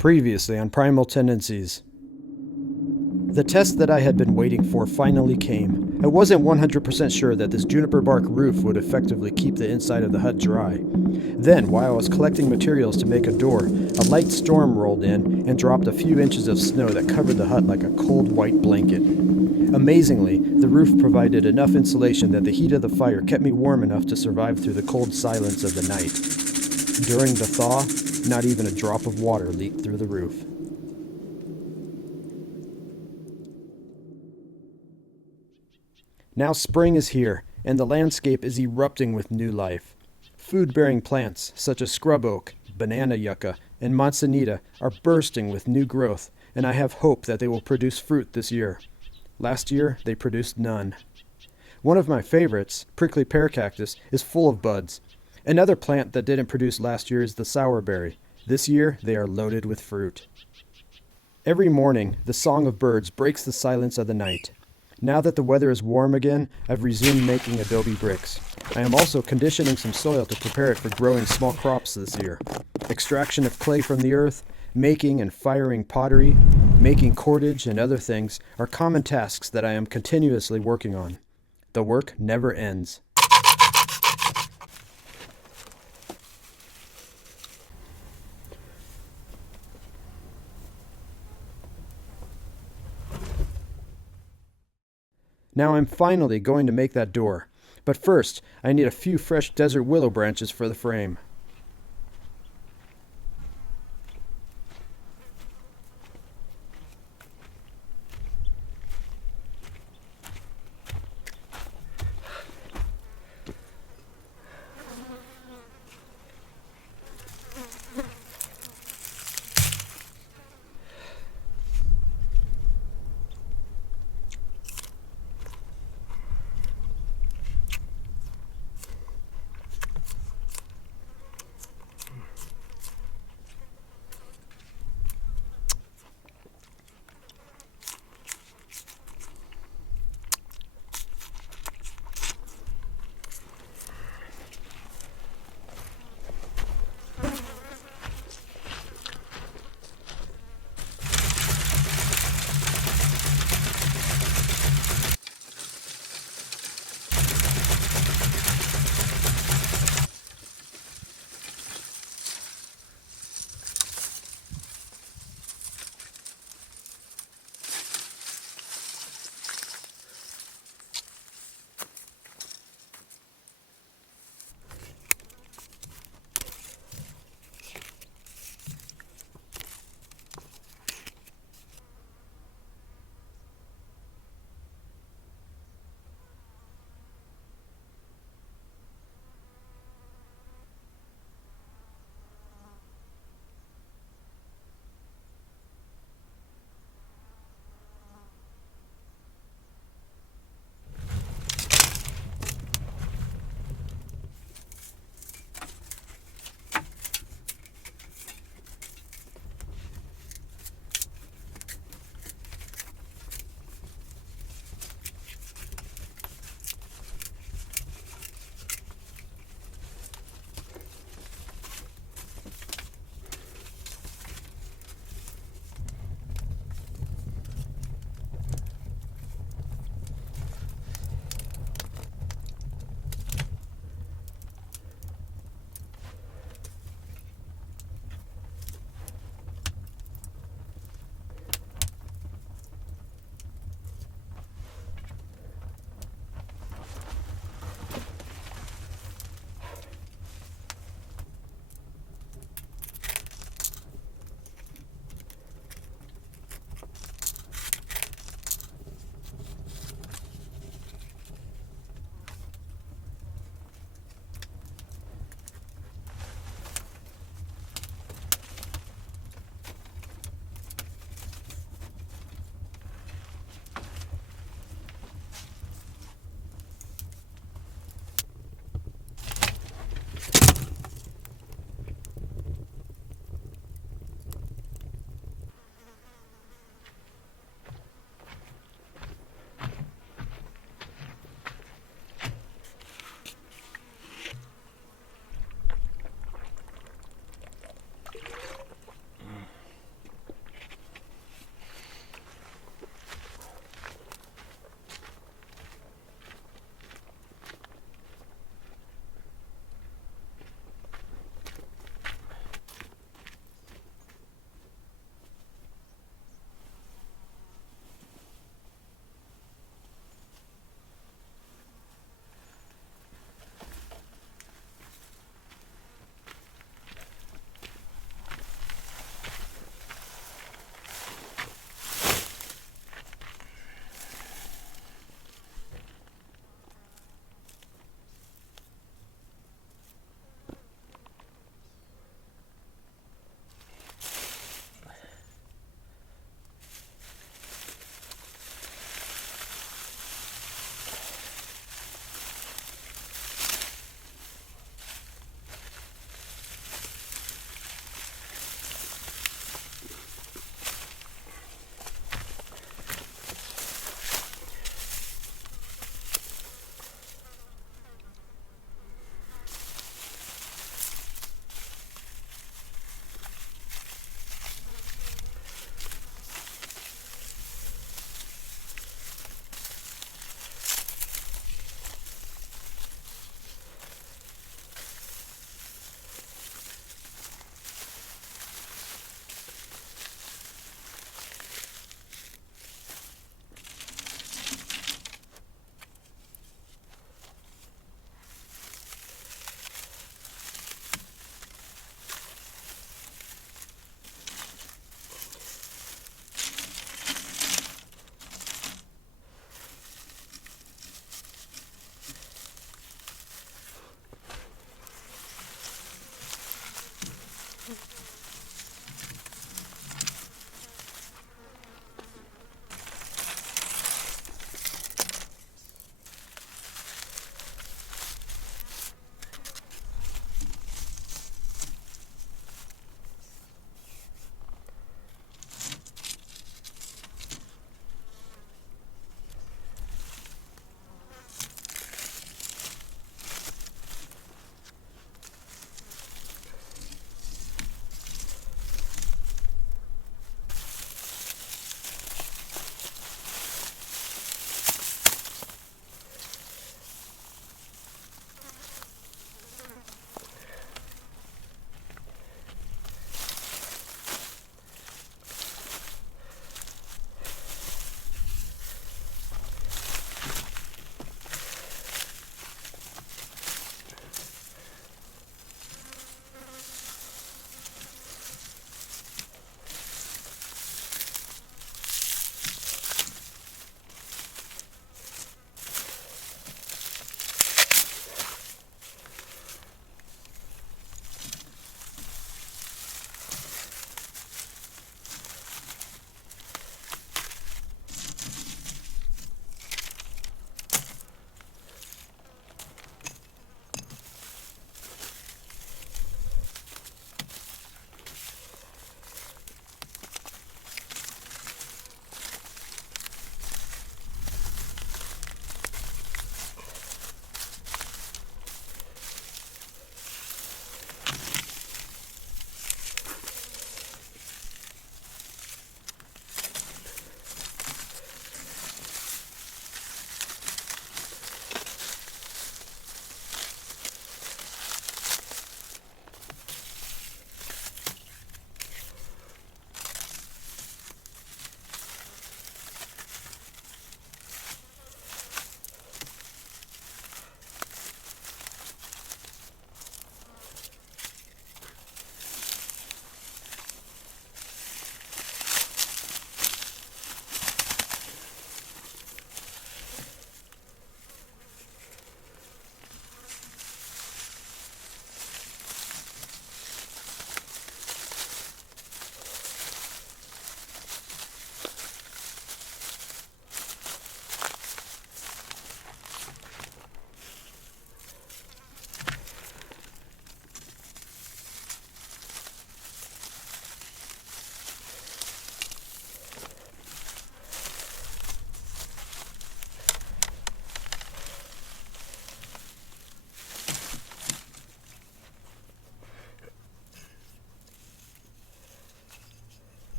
Previously on Primal Tendencies. The test that I had been waiting for finally came. I wasn't 100% sure that this juniper bark roof would effectively keep the inside of the hut dry. Then, while I was collecting materials to make a door, a light storm rolled in and dropped a few inches of snow that covered the hut like a cold white blanket. Amazingly, the roof provided enough insulation that the heat of the fire kept me warm enough to survive through the cold silence of the night. During the thaw, not even a drop of water leaked through the roof. Now spring is here, and the landscape is erupting with new life. Food-bearing plants, such as scrub oak, banana yucca, and manzanita, are bursting with new growth, and I have hope that they will produce fruit this year. Last year, they produced none. One of my favorites, prickly pear cactus, is full of buds. Another plant that didn't produce last year is the sourberry. This year, they are loaded with fruit. Every morning, the song of birds breaks the silence of the night. Now that the weather is warm again, I've resumed making adobe bricks. I am also conditioning some soil to prepare it for growing small crops this year. Extraction of clay from the earth, making and firing pottery, making cordage and other things are common tasks that I am continuously working on. The work never ends. Now I'm finally going to make that door. But first, I need a few fresh desert willow branches for the frame.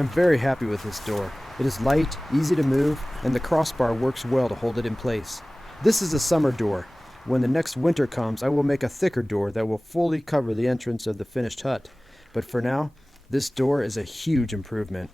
I'm very happy with this door. It is light, easy to move, and the crossbar works well to hold it in place. This is a summer door. When the next winter comes, I will make a thicker door that will fully cover the entrance of the finished hut. But for now, this door is a huge improvement.